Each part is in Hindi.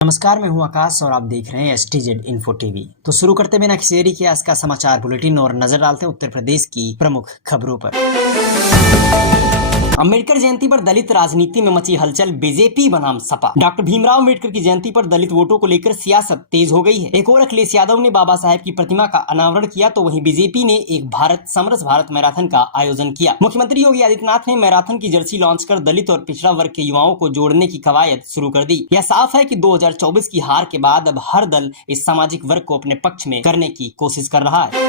नमस्कार, मैं हूं आकाश और आप देख रहे हैं STZ इन्फो टीवी। तो शुरू करते बिना किसी देरी के आज का समाचार बुलेटिन और नजर डालते हैं उत्तर प्रदेश की प्रमुख खबरों पर। अम्बेडकर जयंती पर दलित राजनीति में मची हलचल, बीजेपी बनाम सपा। डॉक्टर भीमराव अम्बेडकर की जयंती पर दलित वोटों को लेकर सियासत तेज हो गई है। एक और अखिलेश यादव ने बाबा साहेब की प्रतिमा का अनावरण किया तो वहीं बीजेपी ने एक भारत समरस भारत मैराथन का आयोजन किया। मुख्यमंत्री योगी आदित्यनाथ ने मैराथन की जर्सी लॉन्च कर दलित और पिछड़ा वर्ग के युवाओं को जोड़ने की कवायद शुरू कर दी। यह साफ है कि 2024 की हार के बाद अब हर दल इस सामाजिक वर्ग को अपने पक्ष में करने की कोशिश कर रहा है।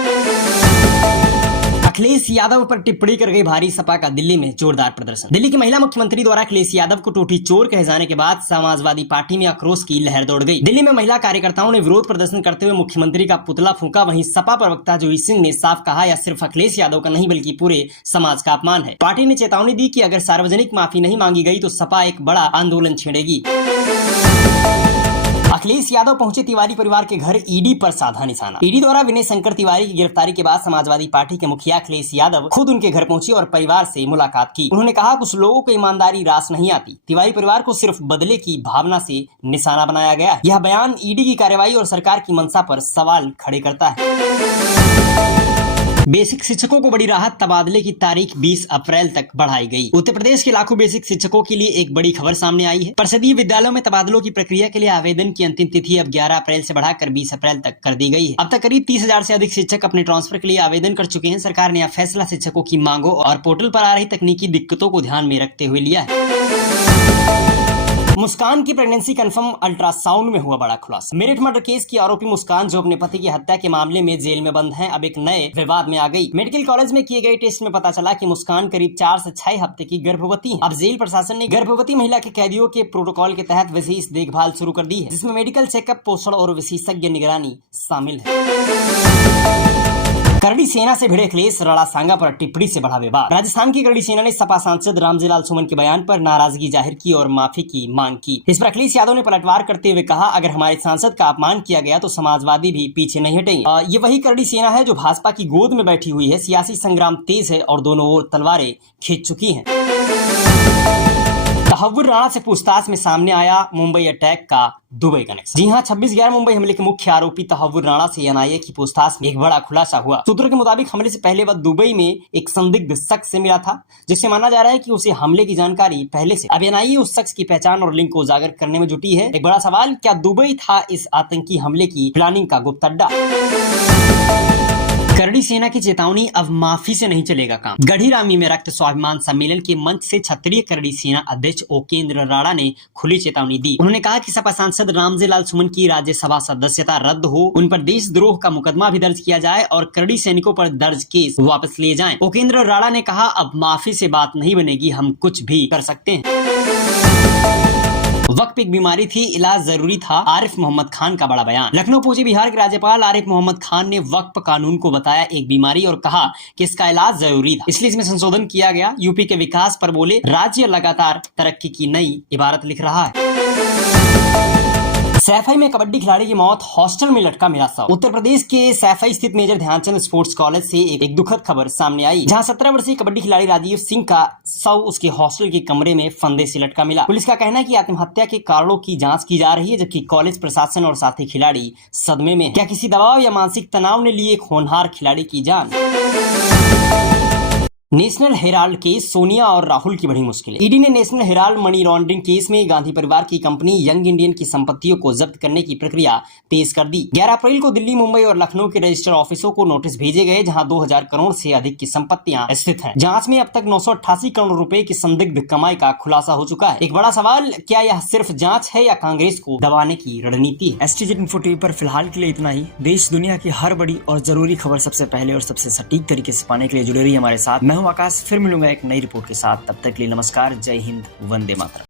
अखिलेश यादव पर टिप्पणी कर गई भारी सपा का दिल्ली में जोरदार प्रदर्शन। दिल्ली की महिला मुख्यमंत्री द्वारा अखिलेश यादव को टोटी चोर कहे जाने के बाद समाजवादी पार्टी में आक्रोश की लहर दौड़ गई। दिल्ली में महिला कार्यकर्ताओं ने विरोध प्रदर्शन करते हुए मुख्यमंत्री का पुतला फूंका। वहीं सपा प्रवक्ता जूही सिंह ने साफ कहा, यह सिर्फ अखिलेश यादव का नहीं बल्कि पूरे समाज का अपमान है। पार्टी ने चेतावनी दी कि अगर सार्वजनिक माफी नहीं मांगी गई तो सपा एक बड़ा आंदोलन छेड़ेगी। अखिलेश यादव पहुंचे तिवारी परिवार के घर, ईडी पर साधा निशाना। ईडी द्वारा विनय शंकर तिवारी की गिरफ्तारी के बाद समाजवादी पार्टी के मुखिया अखिलेश यादव खुद उनके घर पहुंचे और परिवार से मुलाकात की। उन्होंने कहा, कुछ लोगों को ईमानदारी रास नहीं आती, तिवारी परिवार को सिर्फ बदले की भावना से निशाना बनाया गया। यह बयान ईडी की कार्रवाई और सरकार की मंशा पर सवाल खड़े करता है। बेसिक शिक्षकों को बड़ी राहत, तबादले की तारीख 20 अप्रैल तक बढ़ाई गई। उत्तर प्रदेश के लाखों बेसिक शिक्षकों के लिए एक बड़ी खबर सामने आई है। परिषदीय विद्यालयों में तबादलों की प्रक्रिया के लिए आवेदन की अंतिम तिथि अब 11 अप्रैल से बढ़ाकर 20 अप्रैल तक कर दी गई है। अब तक करीब 30,000 से अधिक शिक्षक अपने ट्रांसफर के लिए आवेदन कर चुके हैं। सरकार ने यह फैसला शिक्षकों की मांगों और पोर्टल पर आ रही तकनीकी दिक्कतों को ध्यान में रखते हुए लिया है। मुस्कान की प्रेगनेंसी कंफर्म, अल्ट्रासाउंड में हुआ बड़ा खुलासा। मेरठ मर्डर केस की आरोपी मुस्कान, जो अपने पति की हत्या के मामले में जेल में बंद हैं, अब एक नए विवाद में आ गई। मेडिकल कॉलेज में किए गए टेस्ट में पता चला कि मुस्कान करीब 4 से 6 हफ्ते की गर्भवती है। अब जेल प्रशासन ने गर्भवती महिला के कैदियों के प्रोटोकॉल के तहत विशेष देखभाल शुरू कर दी है, जिसमें मेडिकल चेकअप, पोषण और विशेषज्ञ निगरानी शामिल है। करड़ी सेना से भिड़े अखिलेश, राणा सांगा पर टिप्पणी से बढ़ा विवाद। राजस्थान की करड़ी सेना ने सपा सांसद रामजीलाल सुमन के बयान पर नाराजगी जाहिर की और माफी की मांग की। इस पर अखिलेश यादव ने पलटवार करते हुए कहा, अगर हमारे सांसद का अपमान किया गया तो समाजवादी भी पीछे नहीं हटेंगे। ये वही करड़ी सेना है जो भाजपा की गोद में बैठी हुई है। सियासी संग्राम तेज है और दोनों ओर तलवारें खींच चुकी हैं। तहव्वुर राणा से पूछताछ में सामने आया मुंबई अटैक का दुबई कनेक्शन। जी हां, 26/11 मुंबई हमले के मुख्य आरोपी तहव्वुर राणा से NIA की पूछताछ में एक बड़ा खुलासा हुआ। सूत्रों के मुताबिक हमले से पहले वह दुबई में एक संदिग्ध शख्स से मिला था, जिससे माना जा रहा है कि उसे हमले की जानकारी पहले से। अब NIA उस शख्स की पहचान और लिंक को उजागर करने में जुटी है। एक बड़ा सवाल, क्या दुबई था इस आतंकी हमले की प्लानिंग का गुप्त अड्डा? करड़ी सेना की चेतावनी, अब माफी से नहीं चलेगा काम। गढ़ीरामी में रक्त स्वाभिमान सम्मेलन के मंच से क्षत्रिय करड़ी सेना अध्यक्ष ओकेंद्र राणा ने खुली चेतावनी दी। उन्होंने कहा कि सपा सांसद रामजीलाल सुमन की राज्यसभा सदस्यता रद्द हो, उन पर देशद्रोह का मुकदमा भी दर्ज किया जाए और करड़ी सैनिकों पर दर्ज केस वापस लिए जाएं। ओकेंद्र राणा ने कहा, अब माफी से बात नहीं बनेगी, हम कुछ भी कर सकते हैं। वक्त एक बीमारी थी, इलाज जरूरी था, आरिफ मोहम्मद खान का बड़ा बयान। लखनऊ पहुंचे बिहार के राज्यपाल आरिफ मोहम्मद खान ने वक्फ कानून को बताया एक बीमारी और कहा कि इसका इलाज जरूरी था, इसलिए इसमें संशोधन किया गया। यूपी के विकास पर बोले, राज्य लगातार तरक्की की नई इबारत लिख रहा है। सैफई में कबड्डी खिलाड़ी की मौत, हॉस्टल में लटका मिला शव। उत्तर प्रदेश के सैफई स्थित मेजर ध्यानचंद स्पोर्ट्स कॉलेज से एक दुखद खबर सामने आई, जहां 17 वर्षीय कबड्डी खिलाड़ी राजीव सिंह का शव उसके हॉस्टल के कमरे में फंदे से लटका मिला। पुलिस का कहना है कि आत्महत्या के कारणों की जांच की जा रही है, जबकि कॉलेज प्रशासन और साथी खिलाड़ी सदमे में। क्या किसी दबाव या मानसिक तनाव ने ली एक होनहार खिलाड़ी की जान? नेशनल हेराल्ड केस, सोनिया और राहुल की बड़ी मुश्किल। ईडी ने national Herald money laundering case में गांधी परिवार की कंपनी यंग इंडियन की संपत्तियों को जब्त करने की प्रक्रिया तेज कर दी। 11 अप्रैल को दिल्ली, मुंबई और लखनऊ के रजिस्टर ऑफिसों को नोटिस भेजे गए, जहां 2000 करोड़ से अधिक की संपत्तियां स्थित हैं। जांच में अब तक 988 करोड़ रुपए की संदिग्ध कमाई का खुलासा हो चुका है। एक बड़ा सवाल, क्या यह सिर्फ जाँच है या कांग्रेस को दबाने की रणनीति है? STZ इन्फो टीवी पर फिलहाल के लिए इतना ही। देश दुनिया की हर बड़ी और जरूरी खबर सबसे पहले और सबसे सटीक तरीके से पाने के लिए जुड़े रहिए हमारे साथ। मैं हूँ आकाश, फिर मिलूंगा एक नई रिपोर्ट के साथ। तब तक के लिए नमस्कार, जय हिंद, वंदे मातरम।